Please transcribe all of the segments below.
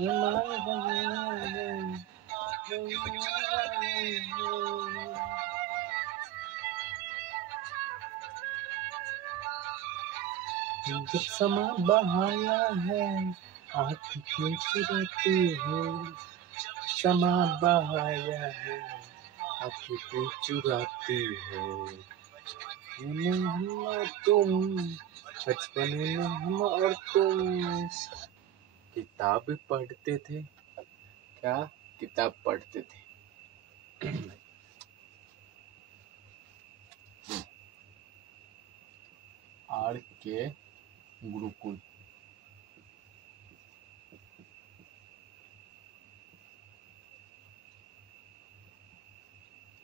जब समा बहाया है आँख क्यों चुराती हो, समा बहाया है आँख क्यों चुराती हो। हम और तुम बचपन में हम और तुम किताब पढ़ते थे। क्या किताब पढ़ते थे? आर के गुरुकुल।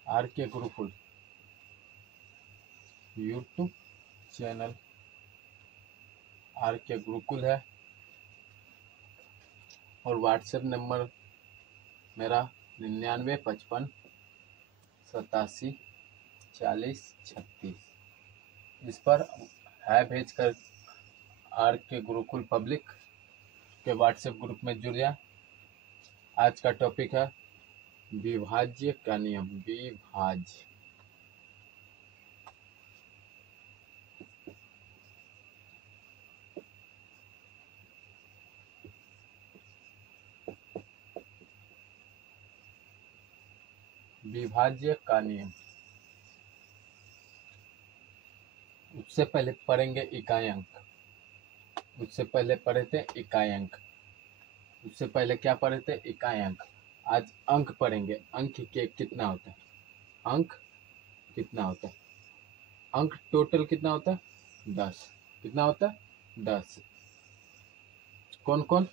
आर के गुरुकुल यूट्यूब चैनल आर के गुरुकुल है और व्हाट्सएप नंबर मेरा 9955874036। इस पर है भेज कर आर के गुरुकुल पब्लिक के व्हाट्सएप ग्रुप में जुड़ जाए। आज का टॉपिक है विभाज्य का नियम। विभाज्य विभाज्य का नियम। उससे पहले पढ़ेंगे इकाई अंक। उससे पहले पढ़े थे इकाई अंक। उससे पहले क्या पढ़े थे? इकाई अंक। आज अंक पढ़ेंगे। अंक के कितना होता है? अंक कितना होता है? अंक टोटल कितना होता है? 10। कितना होता है? 10। कौन कौन?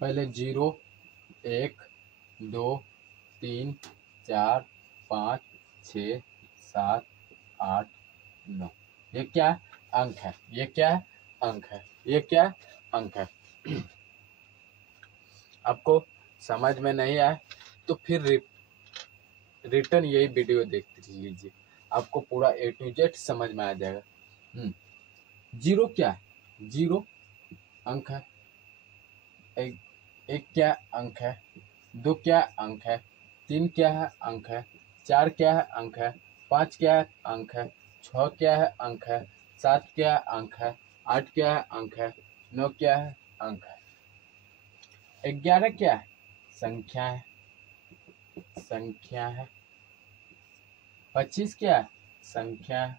पहले 0, 1, 2, 3, 4, 5, 6, 7, 8, 9। ये क्या है? अंक है। ये क्या है? अंक है। ये क्या है? अंक है। आपको समझ में नहीं आए तो फिर रिटर्न यही वीडियो देख लीजिए, आपको पूरा A to Z समझ में आ जाएगा। 0 क्या है? 0 अंक है। एक क्या अंक है? 2 क्या अंक है? 3 क्या है? अंक है। 4 क्या है? अंक है। 5 क्या है? अंक है। 6 क्या है? अंक है। 7 क्या है? अंक है। 8 क्या है? अंक है। 9 क्या है? अंक है। 11 क्या है? संख्या है। संख्या है। 25 क्या है? संख्या है।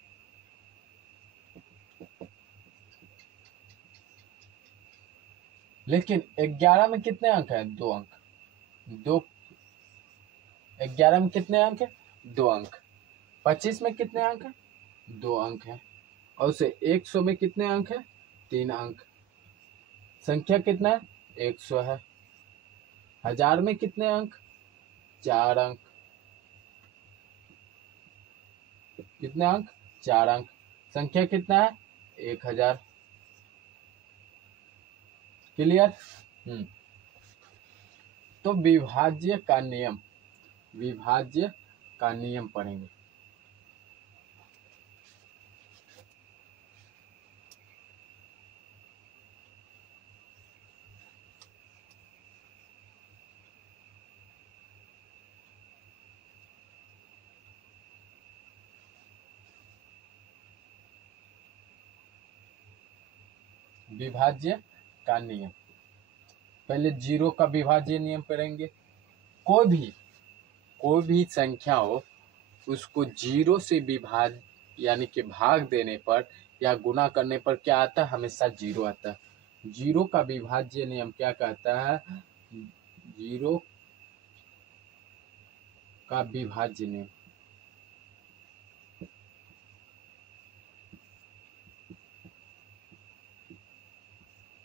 लेकिन 11 में कितने अंक है? 2 अंक। 2 11 में कितने अंक है? 2 अंक। 25 में कितने अंक है? 2 अंक है। और उसे 100 में कितने अंक है? 3 अंक। संख्या कितना है? 100 है। 1000 में कितने अंक? 4 अंक। कितने अंक? 4 अंक। संख्या कितना है? 1000। क्लियर? तो विभाज्य का नियम। विभाज्य का नियम पढ़ेंगे। विभाज्य का नियम। पहले 0 का विभाज्य नियम पढ़ेंगे। कोई भी संख्या हो उसको 0 से विभाज यानी कि भाग देने पर या गुना करने पर क्या आता है? हमेशा 0 आता है। 0 का विभाज्य नियम क्या कहता है? 0 का विभाज्य नियम।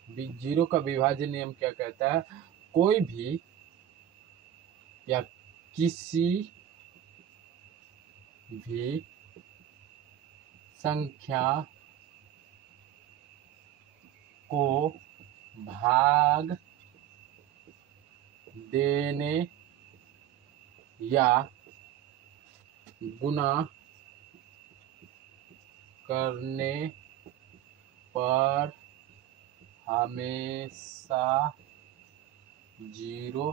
जीरो का विभाज्य नियम क्या कहता है? कोई भी या किसी भी संख्या को भाग देने या गुना करने पर हमेशा 0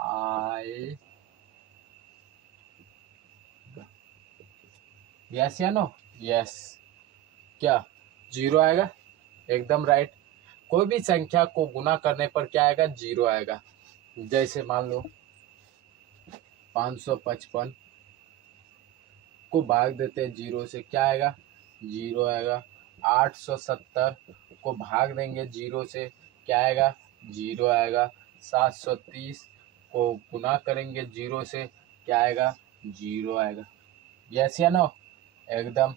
आए। यस या नो? यस। क्या 0 आएगा? एकदम राइट। कोई भी संख्या को गुना करने पर क्या आएगा? 0 आएगा। जैसे मान लो 555 को भाग देते हैं 0 से, क्या आएगा? 0 आएगा। 870 को भाग देंगे 0 से, क्या आएगा? 0 आएगा। 730 को गुना करेंगे 0 से, क्या आएगा? 0 आएगा। यस या नो? एकदम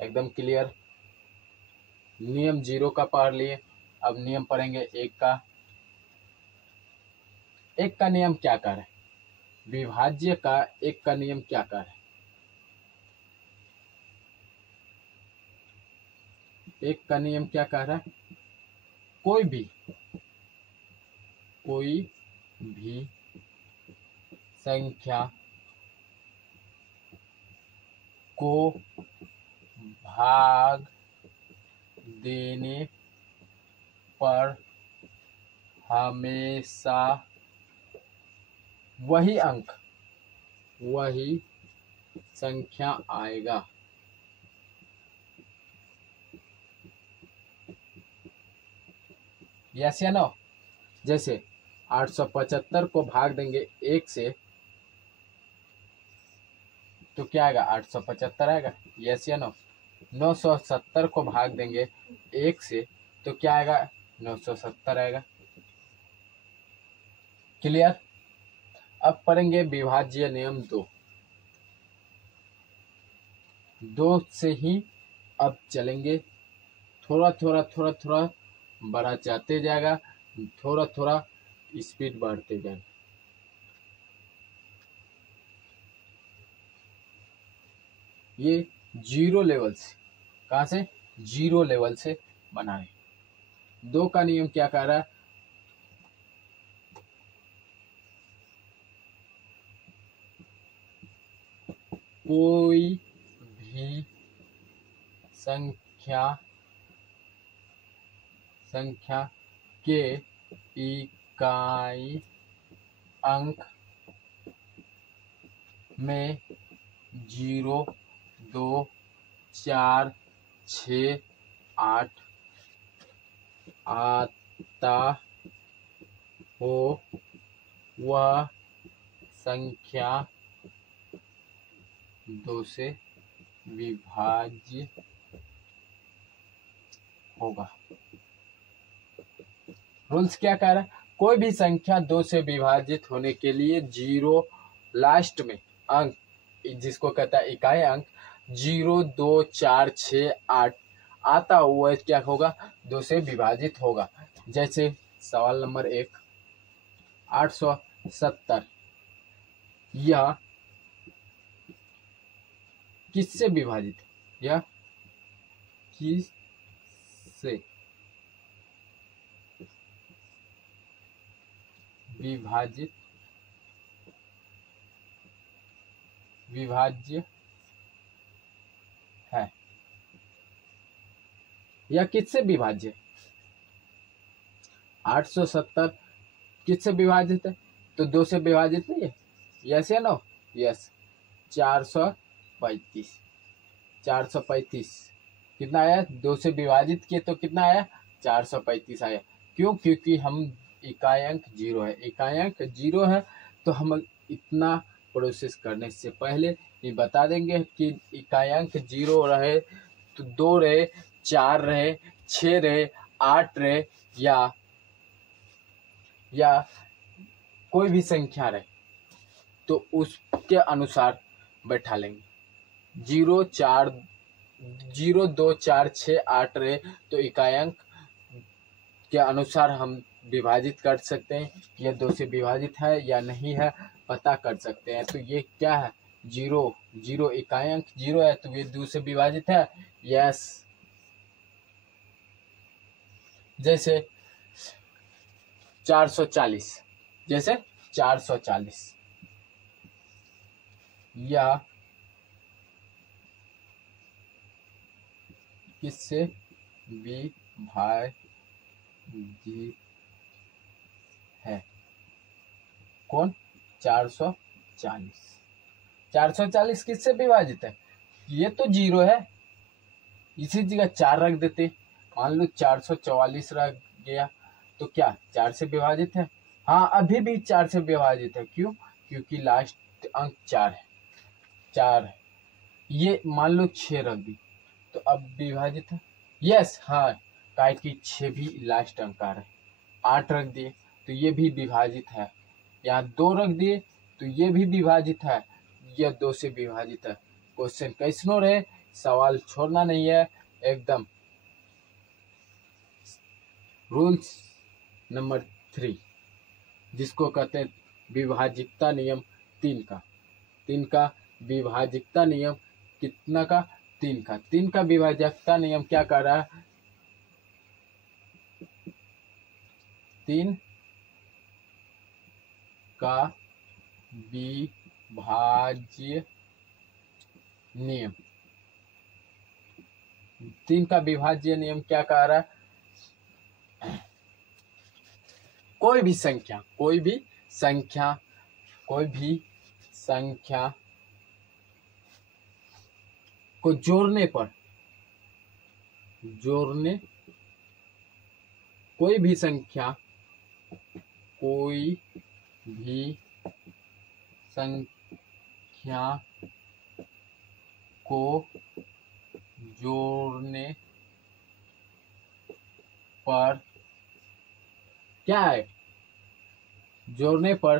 एकदम क्लियर। नियम 0 का पढ़ लिए, अब नियम पढ़ेंगे 1 का। 1 का नियम क्या कह रहा है? विभाज्य का 1 का नियम क्या कह रहा है? 1 का नियम क्या कह रहा है? कोई भी संख्या को भाग देने पर हमेशा वही संख्या आएगा। यस या नो? जैसे 875 को भाग देंगे 1 से, तो क्या आएगा? 875 आएगा। यस या नो? 970 को भाग देंगे 1 से, तो क्या आएगा? 970 आएगा। क्लियर? अब पढ़ेंगे विभाज्य नियम 2। 2 से ही अब चलेंगे। थोड़ा थोड़ा बढ़ा जाते जाएगा, थोड़ा स्पीड बढ़ते जाएगा। ये 0 लेवल से, कहाँ से? 0 लेवल से बनाए। 2 का नियम क्या कह रहा है? कोई भी संख्या के इकाई अंक में 0, 2, 4, 6, 8 आता हो वह संख्या 2 से विभाज्य होगा। रूल्स क्या कह रहा है? कोई भी संख्या 2 से विभाजित होने के लिए 0 लास्ट में अंक, जिसको कहता है इकाई अंक, 0, 2, 4, 6, 8 आता हुआ क्या होगा? 2 से विभाजित होगा। जैसे सवाल नंबर 1, 870 यह किससे विभाजित है? यह किससे विभाज्य है? यह किससे विभाज्य है? 870 किससे विभाजित है? तो 2 से विभाजित नहीं है। यस या नो? यस। 435 कितना आया? 2 से विभाजित किए तो कितना आया? 435 आया। क्यों? क्योंकि हम इकाई अंक 0 है, इकाई अंक 0 है, तो हम इतना प्रोसेस करने से पहले ये बता देंगे कि इकाई अंक 0 रहे तो 2 रहे, 4 रहे, 6 रहे, 8 रहे, या कोई भी संख्या रहे, तो उसके अनुसार बैठा लेंगे। 0, 2, 4, 6, 8 रहे तो इकाई अंक के अनुसार हम विभाजित कर सकते हैं। यह 2 से विभाजित है या नहीं है पता कर सकते हैं। तो ये क्या है? 0 इकाई अंक 0 है, तो ये 2 से विभाजित है। यस। जैसे 440 जैसे 440, या किससे विभाजित है? कौन? 440। 440 किससे विभाजित है? ये तो 0 है, इसी जगह 4 रख देते। मान लो 444 रख गया तो क्या 4 से विभाजित है? हाँ, अभी भी 4 से विभाजित है। क्यों? क्योंकि लास्ट अंक 4 है। 4 है, ये मान लो 6 रख दी तो अब विभाजित है। यस, हाँ, काहे कि 6 भी लास्ट अंक आ रहा है। 8 रख दिए तो ये भी विभाजित है। यहाँ 2 रख दिए तो ये भी विभाजित है, यह 2 से विभाजित है। क्वेश्चन कैसनो रहे, सवाल छोड़ना नहीं है एकदम। रूल्स नंबर 3, जिसको कहते हैं विभाजिकता नियम 3 का। 3 का विभाजिकता नियम कितना का? 3 का। 3 का विभाजिकता नियम क्या कर रहा है? 3 का विभाज्य नियम। 3 का विभाज्य नियम क्या कह रहा है? कोई भी संख्या को जोड़ने पर, कोई भी संख्या को जोड़ने पर क्या है? जोड़ने पर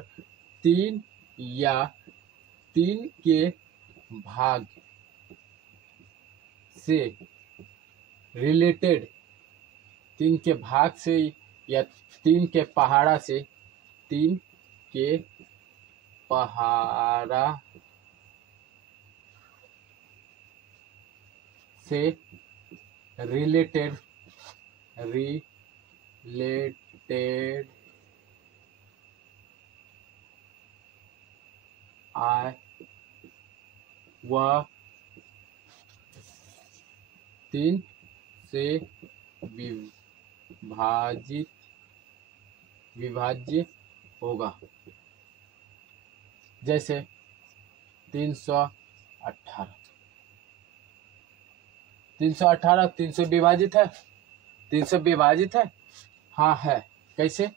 3 या 3 के भाग से रिलेटेड, 3 के भाग से या 3 के पहाड़ा से, 3 के पहाड़ा से रिलेटेड वह 3 से विभाज्य होगा। जैसे 318। 318 3 से विभाजित है? 3 से विभाजित है? हाँ है। कैसे?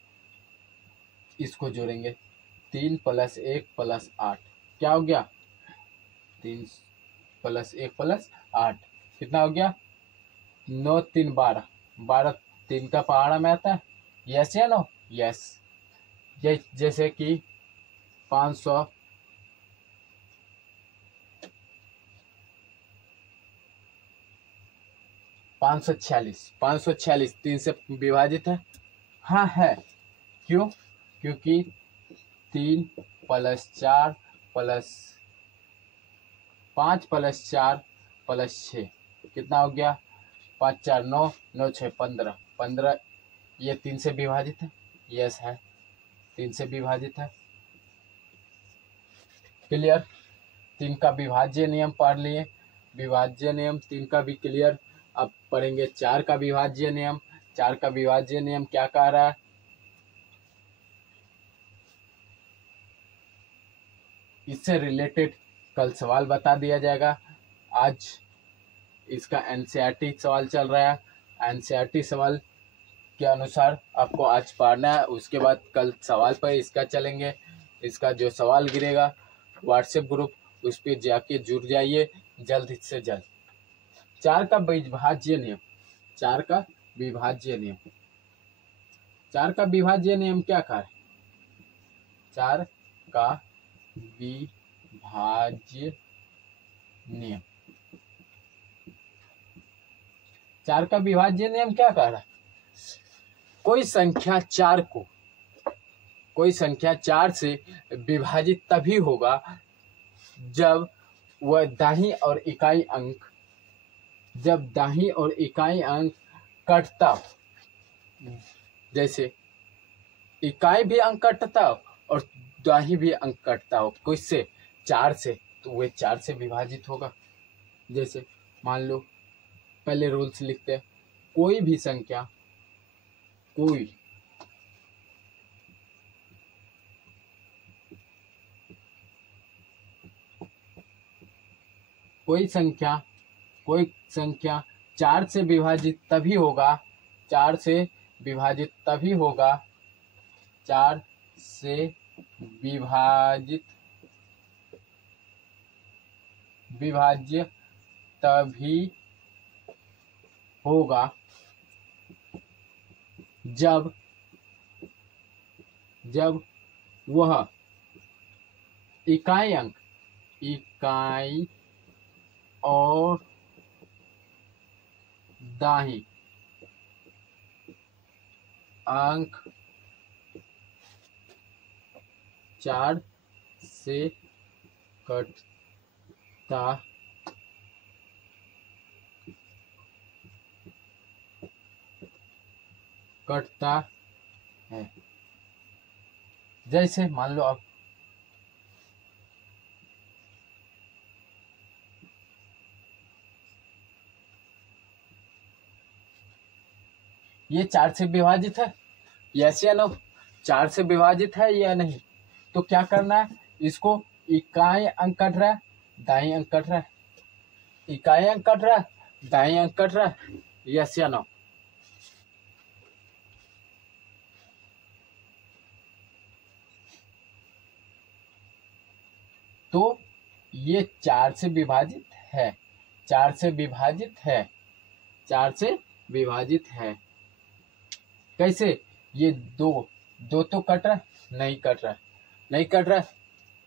इसको जोड़ेंगे, 3 + 1 + 8 क्या हो गया? 3 + 1 + 8 कितना हो गया? 9 3 12। 12 3 का पहाड़ा में आता है। यस या नो? यस। जैसे कि 546। 546 3 से विभाजित है? हाँ है। क्यों? क्योंकि 3 + 4 + 5 + 4 + 6 कितना हो गया? 5 4 9, 9 6 15। 15 ये 3 से विभाजित है? यस है, 3 से विभाजित है। क्लियर? 3 का विभाज्य नियम पढ़ लिए। विभाज्य नियम 3 का भी क्लियर। अब पढ़ेंगे 4 का विभाज्य नियम। 4 का विभाज्य नियम क्या कह रहा है? इससे रिलेटेड कल सवाल बता दिया जाएगा। आज इसका एनसीईआरटी सवाल चल रहा है। एनसीईआरटी सवाल के अनुसार आपको आज पढ़ना है, उसके बाद कल सवाल पर इसका चलेंगे। इसका जो सवाल गिरेगा व्हाट्सएप ग्रुप, उस पर जाके जुड़ जाइए जल्द से जल्द। 4 का विभाज्य नियम। 4 का विभाज्य नियम। 4 का विभाज्य नियम क्या कहा है? 4 का विभाज्य नियम। 4 का विभाज्य नियम क्या कह रहा है? कोई संख्या 4 से विभाजित तभी होगा जब वह दाहिनी और इकाई अंक कटता। जैसे इकाई भी अंक कटता हो और दाही भी अंक कटता हो, किससे? 4 से, तो वे 4 से विभाजित होगा। जैसे मान लो, पहले रूल्स लिखते हैं। कोई भी संख्या, कोई कोई संख्या 4 से विभाजित तभी होगा, 4 से विभाजित तभी होगा, 4 से विभाज्य तभी होगा जब वह इकाई और दाहिनी अंक 4 से कटता है। जैसे मान लो आप ये 4 से विभाजित है, यस या नो? 4 से विभाजित है या नहीं? तो क्या करना है, इसको इकाई अंक कट रहा है, दाई अंक कट रहा है, इकाई अंक कट रहा है, दाई अंक कट रहा है, यस या नो? तो ये 4 से विभाजित है, 4 से विभाजित है, 4 से विभाजित है। कैसे? ये दो तो कट रहा है, नहीं कट रहा है, नहीं कट रहा है।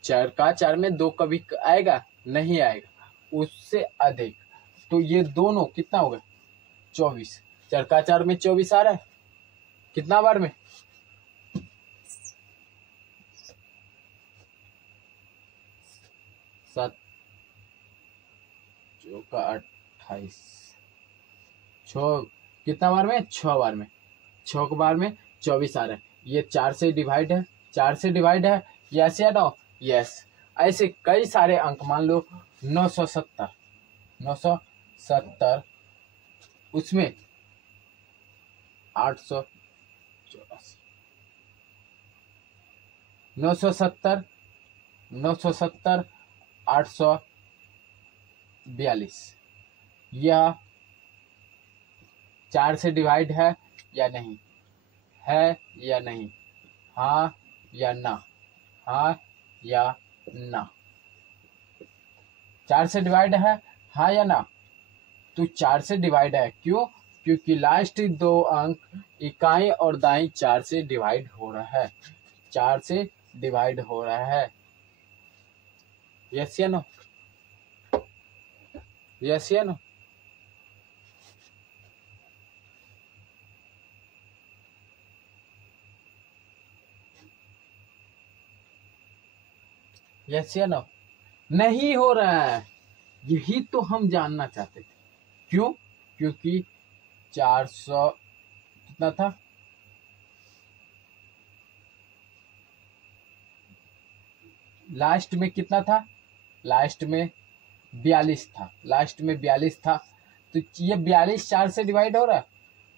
4 का 4 में 2 कभी आएगा? नहीं आएगा, उससे अधिक। तो ये दोनों कितना होगा? 24। 4 का 4 में 24 आ रहा है, कितना बार में? 7 का 28, 6 कितना बार में? 6 बार में, 6 बार में 24 आ रहा है। ये 4 से डिवाइड है, 4 से डिवाइड है, यस या नो? यस। ऐसे कई सारे अंक, मान लो 970, उसमें 884, 970, 842, यह 4 से डिवाइड है या नहीं? है या नहीं? हाँ या ना? हाँ या ना? 4 से डिवाइड है, हाँ या ना? तो 4 से डिवाइड है, क्यों? क्योंकि लास्ट 2 अंक इकाई और दाई 4 से डिवाइड हो रहा है, 4 से डिवाइड हो रहा है, यस या नो? यस या नो? यस या नो? नहीं हो रहा है, यही तो हम जानना चाहते थे। क्यों? क्योंकि 400 कितना था? लास्ट में कितना था? लास्ट में 42 था, लास्ट में 42 था। तो ये 42 4 से डिवाइड हो रहा है?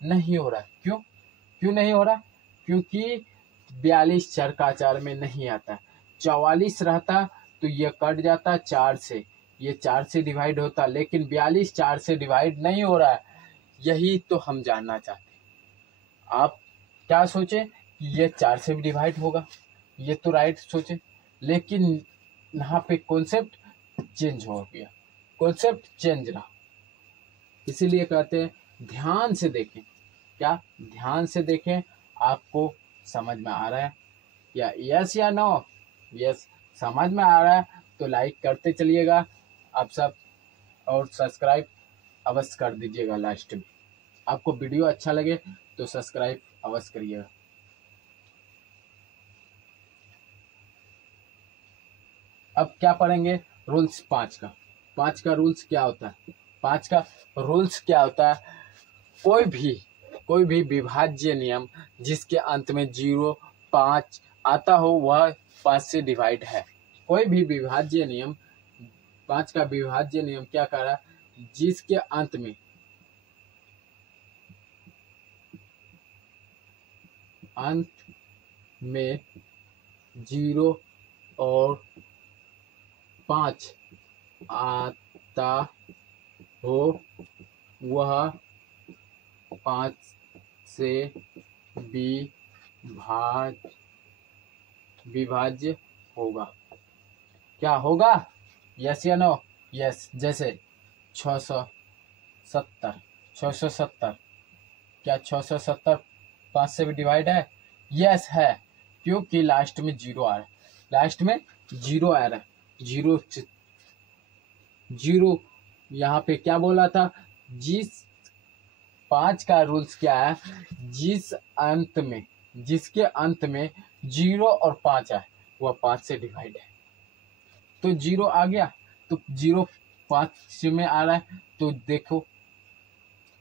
नहीं हो रहा। क्यों? क्यों नहीं हो रहा? क्योंकि 42 4 का 4 में नहीं आता, 44 रहता तो ये कट जाता 4 से, ये 4 से डिवाइड होता, लेकिन 42 4 से डिवाइड नहीं हो रहा है। यही तो हम जानना चाहते हैं। आप क्या सोचे कि ये 4 से भी डिवाइड होगा, ये तो राइट सोचे, लेकिन यहाँ पे कॉन्सेप्ट चेंज हो गया, कॉन्सेप्ट चेंज रहा। इसीलिए कहते हैं ध्यान से देखें। क्या? ध्यान से देखें। आपको समझ में आ रहा है या यस या नो? यस, समझ में आ रहा है तो लाइक करते चलिएगा आप सब, और सब्सक्राइब अवश्य कर दीजिएगा लास्ट में। आपको वीडियो अच्छा लगे तो सब्सक्राइब अवश्य करिएगा। अब क्या पढ़ेंगे? रूल्स 5 का। 5 का रूल्स क्या होता है? 5 का रूल्स क्या होता है? कोई भी विभाज्य नियम जिसके अंत में 0 5 आता हो वह 5 से डिवाइड है। कोई भी विभाज्य नियम 5 का विभाज्य नियम क्या कह रहा है, जिसके अंत में 0 और 5 आता हो वह 5 से विभाज्य होगा। क्या होगा, यस या नो? यस। जैसे 670 क्या 670 5 से भी डिवाइड है? यस है, क्योंकि लास्ट में 0 आ रहा है, लास्ट में 0 आ रहा है। 0 यहाँ पे क्या बोला था, जिस 5 का रूल्स क्या है, जिसके अंत में 0 और 5 है वह 5 से डिवाइड है। तो 0 आ गया, तो 0 5 में आ रहा है, तो देखो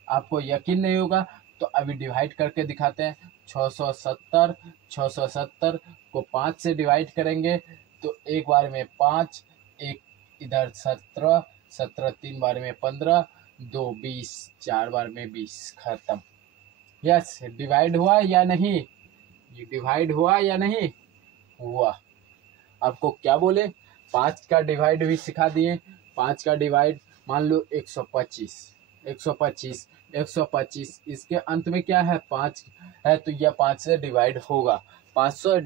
आपको यकीन नहीं होगा तो अभी डिवाइड करके दिखाते हैं। 670 को 5 से डिवाइड करेंगे तो एक बार में 5, एक इधर 17 3 बार में 15, 2 20, 4 बार में 20, खत्म। यस, डिवाइड हुआ या नहीं? ये डिवाइड हुआ या नहीं हुआ? आपको क्या बोले, 5 का डिवाइड भी सिखा दिए। 5 का डिवाइड मान लो 125, इसके अंत में क्या है, 5 है, तो यह 5 से डिवाइड होगा, 5 से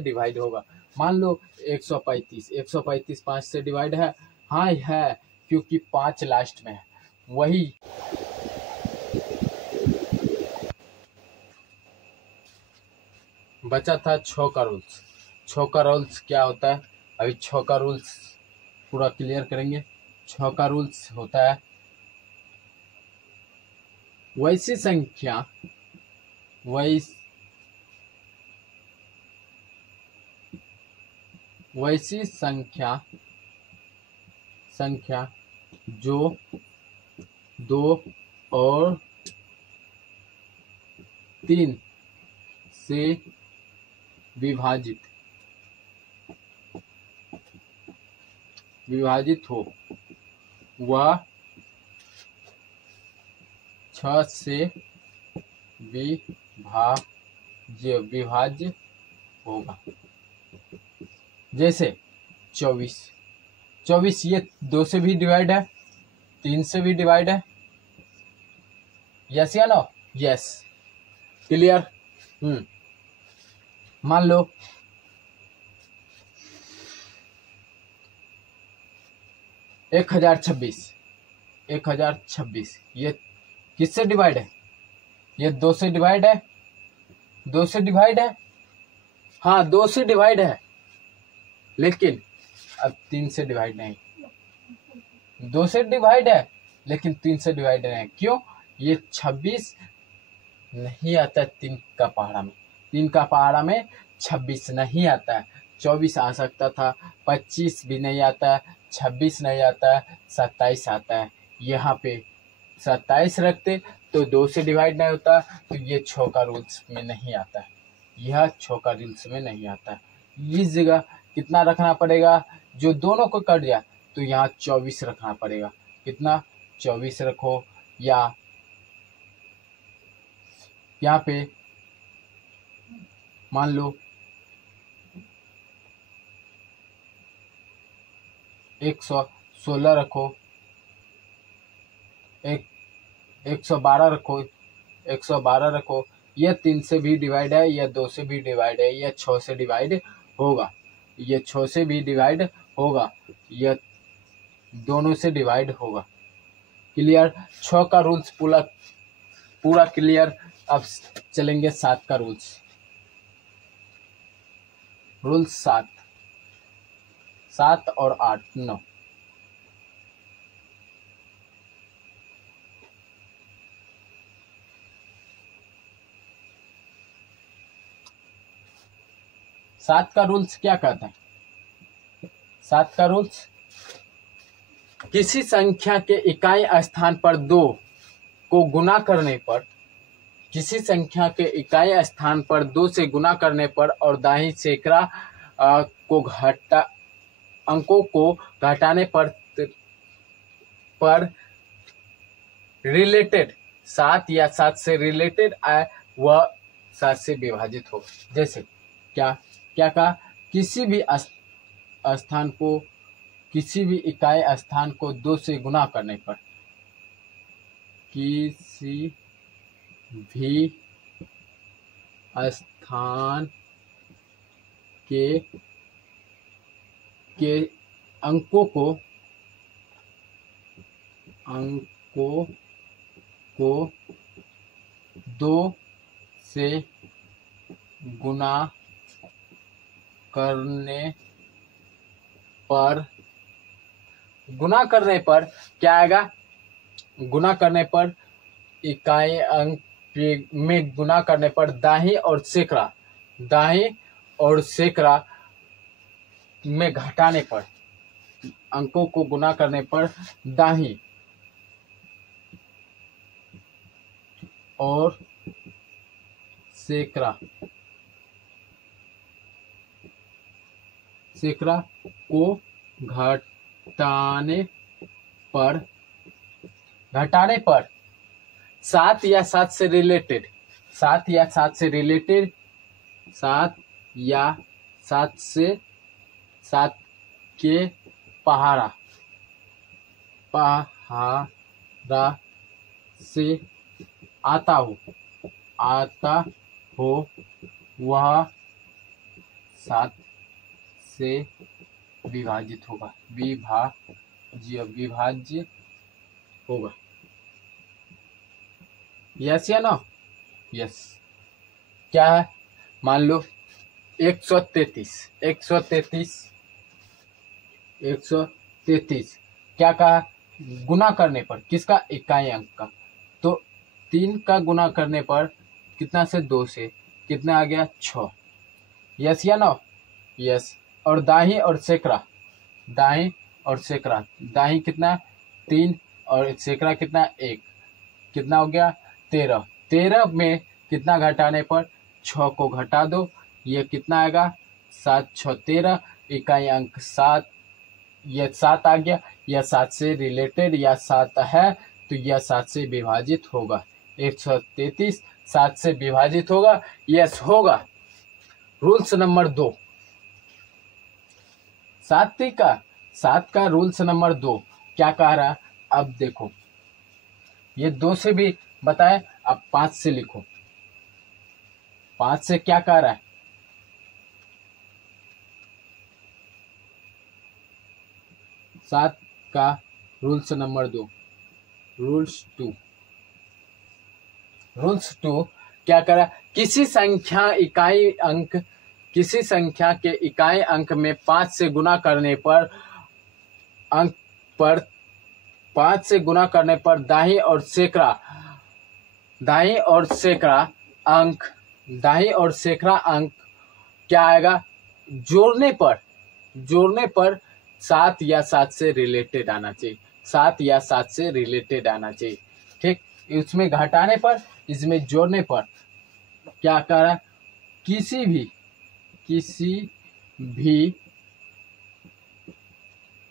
डिवाइड होगा। मान लो 135 5 से डिवाइड है? हाँ है, क्योंकि 5 लास्ट में है। वही बचा था 6 का रूल्स। 6 का रूल्स क्या होता है, अभी 6 का रूल्स पूरा क्लियर करेंगे। 6 का रूल्स होता है, वैसी संख्या जो 2 और 3 से विभाजित हो वह 6 से विभाज्य होगा। जैसे 24 ये 2 से भी डिवाइड है, 3 से भी डिवाइड है। यस या नो? Yes, clear. मान लो 1026 ये किससे डिवाइड है? ये 2 से डिवाइड है, 2 से डिवाइड है, हाँ 2 से डिवाइड है, लेकिन अब 3 से डिवाइड नहीं। 2 से डिवाइड है लेकिन 3 से डिवाइड नहीं। क्यों? ये 26 नहीं आता है 3 का पहाड़ा में, 3 का पहाड़ा में 26 नहीं आता है। 24 आ सकता था, 25 भी नहीं आता है, 26 नहीं आता है, 27 आता है। यहाँ पे 27 रखते तो 2 से डिवाइड नहीं होता, तो ये 6 का रूल्स में नहीं आता है, यह 6 का रूल्स में नहीं आता है। इस जगह कितना रखना पड़ेगा, जो दोनों को कट जाए तो यहाँ 24 रखना पड़ेगा। कितना? 24 रखो, या यहाँ पे मान लो 116 रखो, 112 रखो, 112 रखो। यह 3 से भी डिवाइड है, यह 2 से भी डिवाइड है, यह 6 से डिवाइड होगा, यह 6 से भी डिवाइड होगा, यह दोनों से डिवाइड होगा। क्लियर? 6 का रूल्स पूरा क्लियर। अब चलेंगे 7 का रूल्स। 7 और 8 9। सात का रूल्स क्या कहता है? 7 का रूल्स, किसी संख्या के इकाई स्थान पर 2 को गुना करने पर किसी संख्या के इकाई स्थान पर 2 से गुना करने पर और दाहिनी सैकड़ा को घटा अंकों को घटाने पर रिलेटेड 7 या 7 से रिलेटेड आए वह 7 से विभाजित हो। जैसे क्या क्या कहा, किसी भी स्थान को, किसी भी इकाई स्थान को 2 से गुना करने पर, किसी भी स्थान के अंकों को 2 से गुना करने पर क्या आएगा, गुना करने पर इकाई अंक में गुना करने पर दाहिनी और सैकड़ा में घटाने पर, अंकों को गुना करने पर दाहिनी और सैकड़ा को घटाने पर 7 या 7 से रिलेटेड 7 या 7 से 7 के पहाड़ा से आता हो वह 7 से विभाजित होगा, विभाज्य होगा। यस या नो? यस। क्या है, मान लो 133 क्या कहा, गुना करने पर किसका, इकाई अंक का। तो 3 का गुना करने पर कितना से, 2 से, कितना आ गया, 6। यस या नो? यस। और दाहिनी और सैकड़ा, दाहिनी कितना, 3 और सैकड़ा कितना, 1, कितना हो गया, 13। 13 में कितना घटाने पर, 6 को घटा दो, ये कितना आएगा, 7 6 13, इकाई अंक 7, यह 7 आ गया। यह 7 से रिलेटेड या 7 है तो यह 7 से विभाजित होगा। 133 7 से विभाजित होगा, यस होगा। रूल्स नंबर 2, 7 का रूल्स नंबर 2 क्या कह रहा है, अब देखो ये 2 से भी बताए, अब 5 से लिखो। 5 से क्या कह रहा है, 7 का रूल्स नंबर 2, रूल्स 2 क्या कह रहा है, किसी संख्या के इकाई अंक में 5 से गुना करने पर 5 से गुना करने पर दाहिनी और सैकड़ा अंक क्या आएगा, जोड़ने पर 7 या 7 से रिलेटेड आना चाहिए, 7 या 7 से रिलेटेड आना चाहिए। ठीक, इसमें घटाने पर, इसमें जोड़ने पर क्या कर रहा है, किसी भी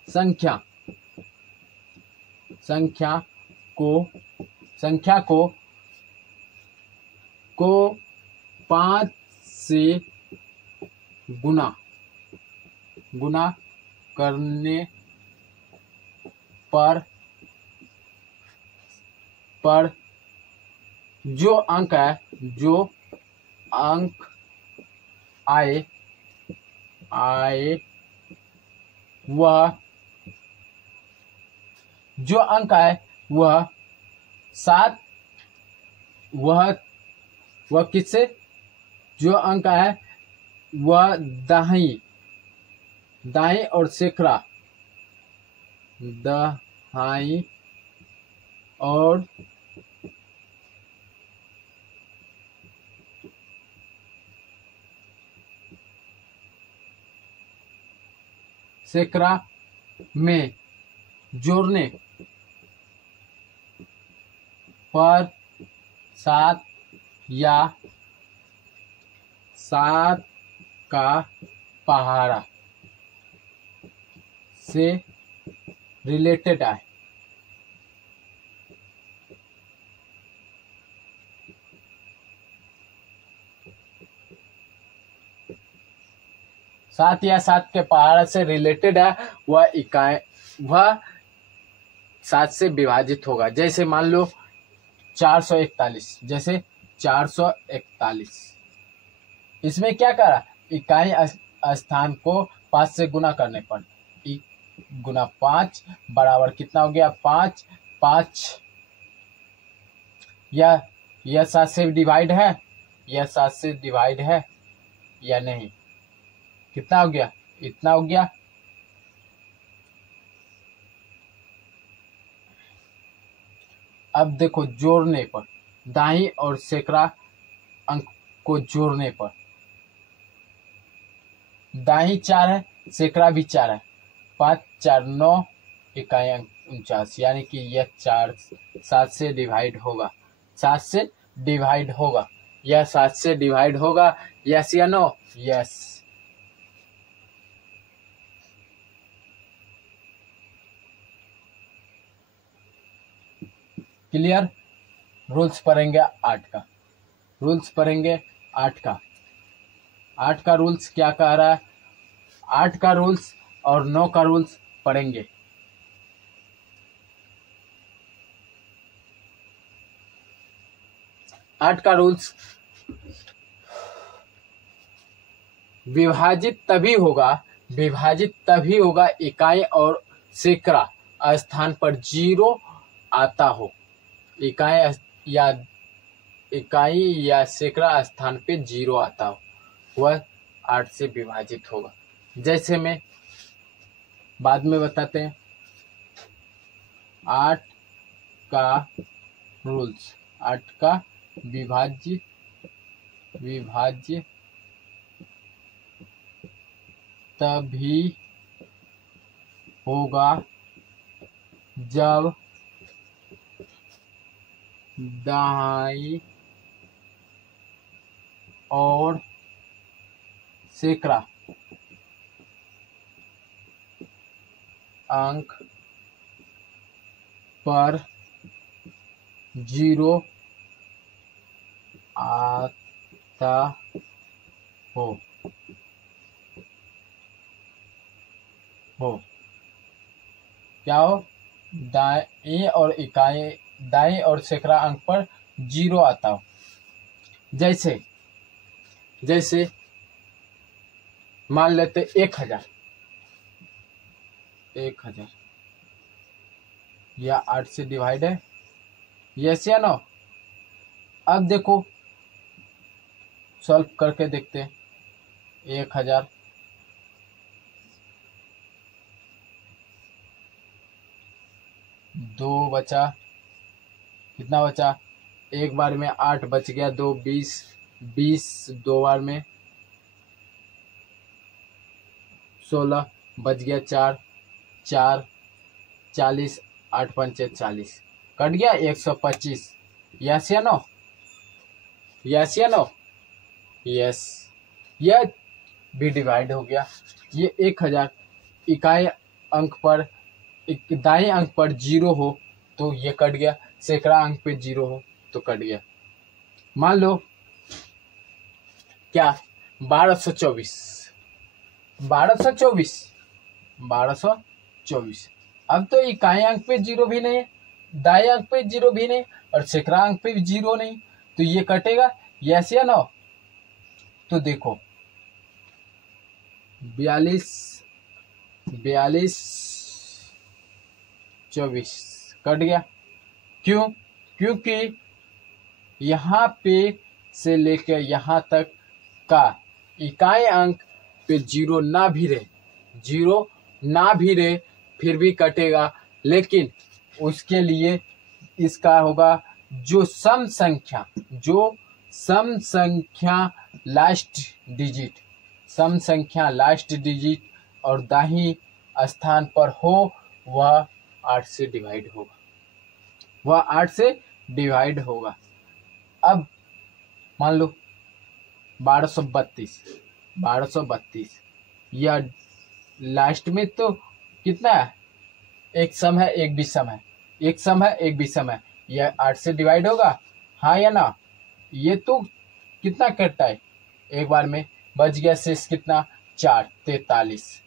संख्या को 5 से गुना करने पर जो अंक आए वह 7, वह किससे, जो अंक है वह दाहिनी और सैकड़ा, दाहिनी और सैकड़ा में जोड़ने पर 7 या 7 का पहाड़ा से रिलेटेड है। सात या सात के पहाड़ से रिलेटेड है, वह इकाई वह 7 से विभाजित होगा। जैसे मान लो 441, जैसे 441, इसमें क्या करा, इकाई स्थान को 5 से गुना करने पर, गुना 5 बराबर कितना हो गया, 5। 5 यह 7 से डिवाइड है, यह 7 से डिवाइड है या नहीं, कितना हो गया, इतना हो गया। अब देखो जोड़ने पर, दाई और सैकड़ा अंक को जोड़ने पर, दाई 4 है, सैकड़ा भी 4 है, 5 4 9, इकाई अंक 49, यानी कि यह 4 7 से डिवाइड होगा, 7 से डिवाइड होगा, यह 7 से डिवाइड होगा। यस या नो, यस। क्लियर। रूल्स पढ़ेंगे 8 का, रूल्स पढ़ेंगे 8 का। 8 का रूल्स क्या कह रहा है, 8 का रूल्स और 9 का रूल्स पढ़ेंगे। आठ का रूल्स, विभाजित तभी होगा इकाई और सैकड़ा स्थान पर 0 आता हो, इकाई या सैकड़ा स्थान पे 0 आता हो, वह 8 से विभाजित होगा। जैसे में बाद में बताते हैं। 8 का रूल्स, 8 का विभाज्य तभी होगा जब दाई और सैकड़ा अंक पर 0 आता हो। क्या हो, दाई और सैकड़ा अंक पर 0 आता हो। जैसे मान लेते 1000, या 8 से डिवाइड है, यस या नो। अब देखो सॉल्व करके देखते हैं। 1000 2 बचा, कितना बचा, एक बार में 8 बच गया, 2 20 दो बार में 16 बच गया, 4 40, 8 पंचे 40, कट गया 125। यस या नो, यस या नो, यस। यह भी डिवाइड हो गया। ये 1000 इकाई अंक पर, दाई अंक पर 0 हो तो ये कट गया, सैकड़ा अंक पे 0 हो तो कट गया। मान लो क्या, 1224। अब तो इकाई अंक पे 0 भी नहीं है, दाई अंक पे 0 भी नहीं, और सैकड़ा अंक पे भी 0 नहीं, तो ये कटेगा, यस या नो। तो देखो 42 24 कट गया। क्यों, क्योंकि यहाँ पे से लेकर यहाँ तक का इकाई अंक पे 0 ना भी रहे फिर भी कटेगा, लेकिन उसके लिए इसका होगा जो सम संख्या लास्ट डिजिट और दाहिनी स्थान पर हो, वह 8 से डिवाइड होगा, अब मान लो 1232, 1232, या लास्ट में तो कितना है, एक सम है एक विषम है, एक सम है एक विषम है, यह 8 से डिवाइड होगा, हाँ या ना। ये तो कितना करता है एक बार में, बच गया शेष कितना, 4, 43,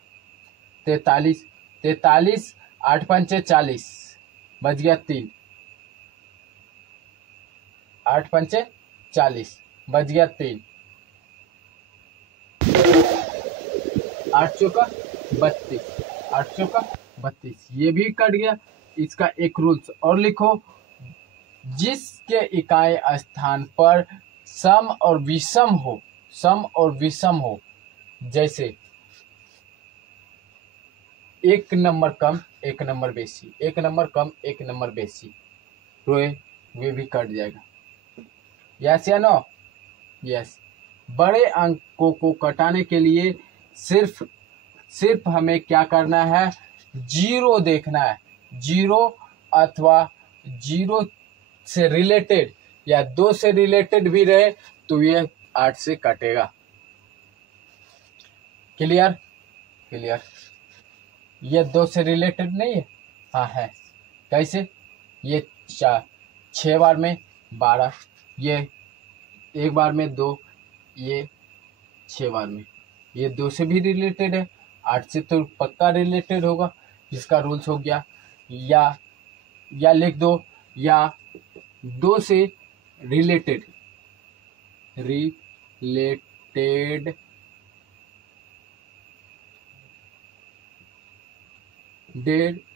43, 43, 8 पंचे 40, बच गया 3, 8 पंचे 40, बच गया 3, 8 चौका 32, 8 चौका 32, ये भी कट गया। इसका एक रूल्स और लिखो, जिसके इकाई स्थान पर सम और विषम हो, सम और विषम हो, जैसे एक नंबर कम एक नंबर बेसी, एक नंबर कम एक नंबर बेसी, तो वे भी कट जाएगा। यस या नो? यस। बड़े अंकों को कटाने के लिए सिर्फ हमें क्या करना है, जीरो देखना है। जीरो अथवा जीरो से रिलेटेड या 2 से रिलेटेड भी रहे तो ये 8 से कटेगा। क्लियर? क्लियर। ये 2 से रिलेटेड नहीं है? हाँ है। कैसे? ये 6 बार में 12, ये एक बार में 2, ये 6 बार में, ये 2 से भी रिलेटेड है, 8 से तो पक्का रिलेटेड होगा। इसका रूल्स हो गया, या लिख दो, या 2 से रिलेटेड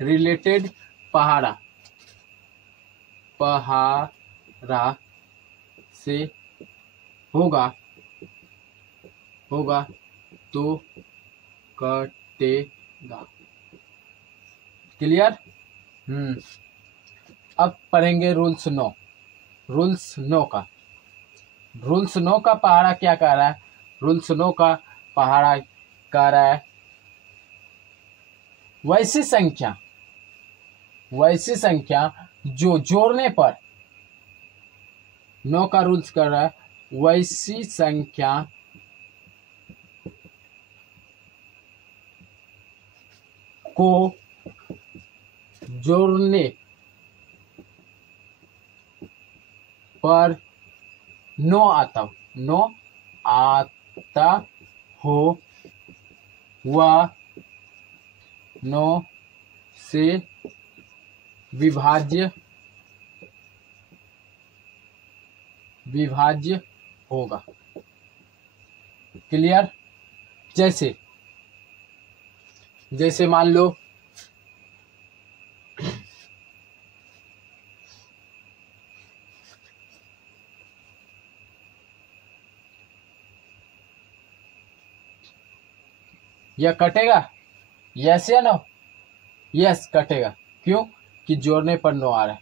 रिलेटेड पहाड़ा से होगा तो कटेगा। क्लियर? अब पढ़ेंगे रूल्स 9। रूल्स 9 का पहाड़ा क्या कह रहा है? रूल्स 9 का पहाड़ा कह रहा है, वैसी संख्या जो जोड़ने पर, 9 का रूल्स कर रहा है, वैसी संख्या को जोड़ने पर 9 आता हो वह 9 से विभाज्य होगा। क्लियर? जैसे मान लो यह कटेगा, यस या नो? यस कटेगा। क्यों? कि जोड़ने पर 9 आ रहा है,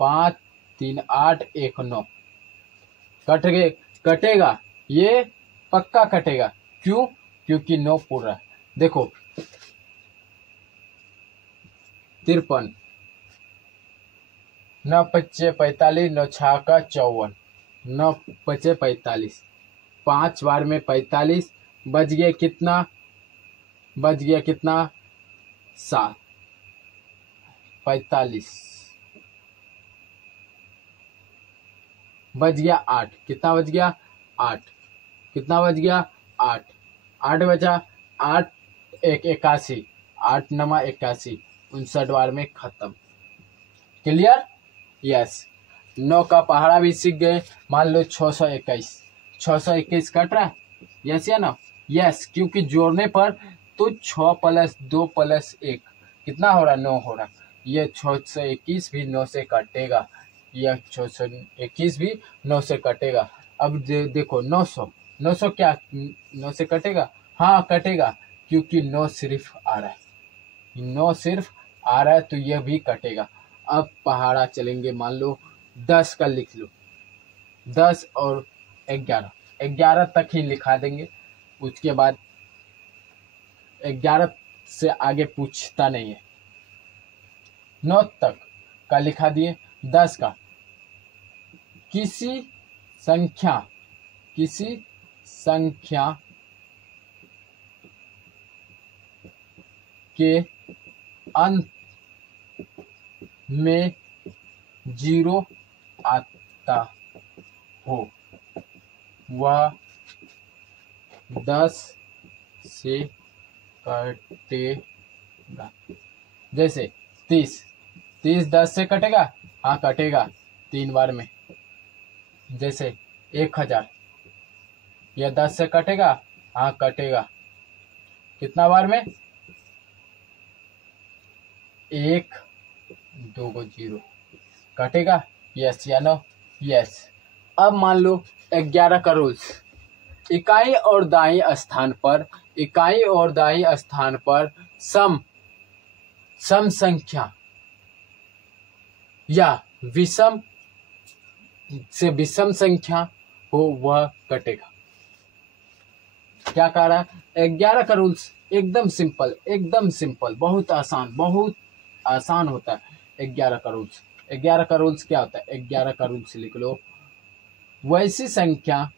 5, 3, 8, 1, 9 कटेगा, ये पक्का कटेगा। क्यों? क्योंकि 9 पूरा है। देखो 53, 9 पच्चे 45, 9 छाका 54, 9 पच्चे 45, 5 बार में 45, बच गया कितना? 7, 45, बच गया 8, कितना बच गया? 8, कितना बच गया? 8, 8 बचा, 8 1 81, 8 9 81, 59 बार में खत्म। क्लियर? यस। 9 का पहाड़ा भी सीख गए। मान लो 621 कट रहा है, यस या नो? यस, क्योंकि जोड़ने पर तो 6 + 2 + 1 कितना हो रहा? 9 हो रहा। ये 621 भी 9 से कटेगा, यह 621 भी 9 से कटेगा। अब देखो 900 क्या 9 से कटेगा? हाँ कटेगा, क्योंकि 9 सिर्फ आ रहा है, 9 सिर्फ आ रहा है, तो यह भी कटेगा। अब पहाड़ा चलेंगे, मान लो 10 का लिख लो, 10 और 11 तक ही लिखा देंगे, उसके बाद 11 से आगे पूछता नहीं है। 9 तक का लिखा दिए, 10 का किसी संख्या के अंत में 0 आता हो वह 10 से कटेगा। जैसे 30 10 से कटेगा, हाँ कटेगा 3 बार में। जैसे 1000 यह 10 से कटेगा, हाँ कटेगा कितना बार में? 1 2 को 0 कटेगा, यस या नो? यस। अब मान लो 11 का रूल्स, इकाई और दाई स्थान पर सम संख्या या विषम से विषम संख्या हो वह कटेगा। क्या कह रहा है? 11 का रूल्स एकदम सिंपल, बहुत आसान होता है 11 का रूल्स। 11 का रूल्स क्या होता है? 11 का रूल्स लिख लो, वैसी संख्या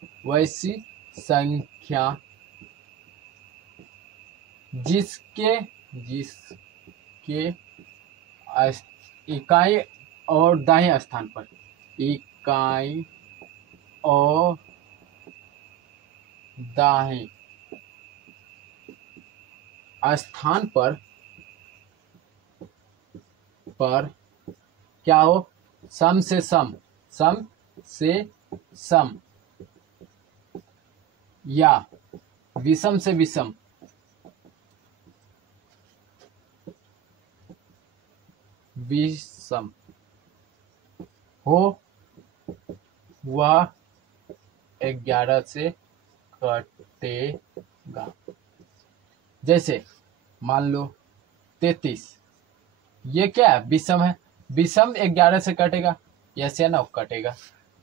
जिसके इकाई और दाएं स्थान पर क्या हो? सम से सम या विषम से विषम हो वह 11 से कटेगा। जैसे मान लो 33, ये क्या है? विषम है, विषम 11 से कटेगा, यस या नो? कटेगा।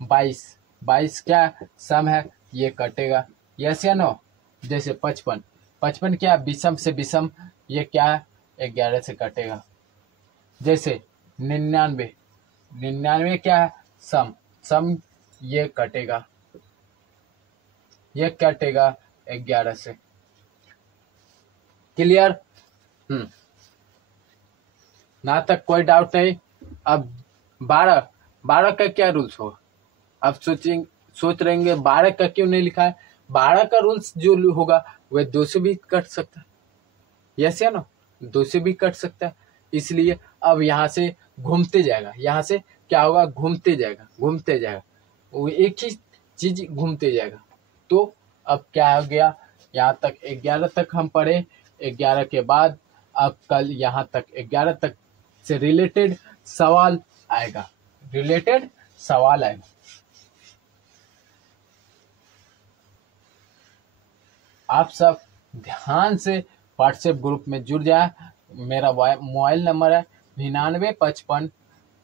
22 क्या है? सम है, ये कटेगा, यस या नो? जैसे 55 क्या है? विषम से विषम, ये क्या है? 11 से कटेगा। जैसे 99 क्या है? सम, ये कटेगा 11 से। क्लियर? ना तक कोई डाउट नहीं। अब 12 का क्या रूल्स होगा? अब सोच रहेंगे 12 का क्यों नहीं लिखा है? 12 का रूल्स जो होगा वह 2 से भी कट सकता है, यस या नो? 2 से भी कट सकता है, इसलिए अब यहाँ से घूमते जाएगा। यहाँ से क्या होगा? घूमते जाएगा, वो एक ही चीज घूमते जाएगा। तो अब क्या हो गया? यहाँ तक 11 तक हम पढ़े। 11 के बाद अब कल यहाँ तक 11 तक से रिलेटेड सवाल आएगा। आप सब ध्यान से व्हाट्सएप ग्रुप में जुड़ जाए। मेरा मोबाइल नंबर है 9955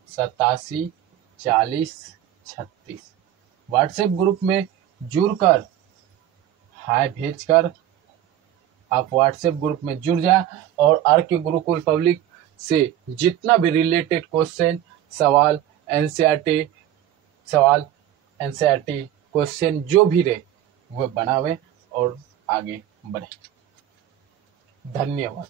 87 40 36। व्हाट्सएप ग्रुप में जुड़कर हाय भेजकर आप व्हाट्सएप ग्रुप में जुड़ जाए और आर.के. गुरुकुल पब्लिक से जितना भी रिलेटेड क्वेश्चन, सवाल, एनसीईआरटी क्वेश्चन जो भी रहे वह बनावे और आगे बढ़े। धन्यवाद।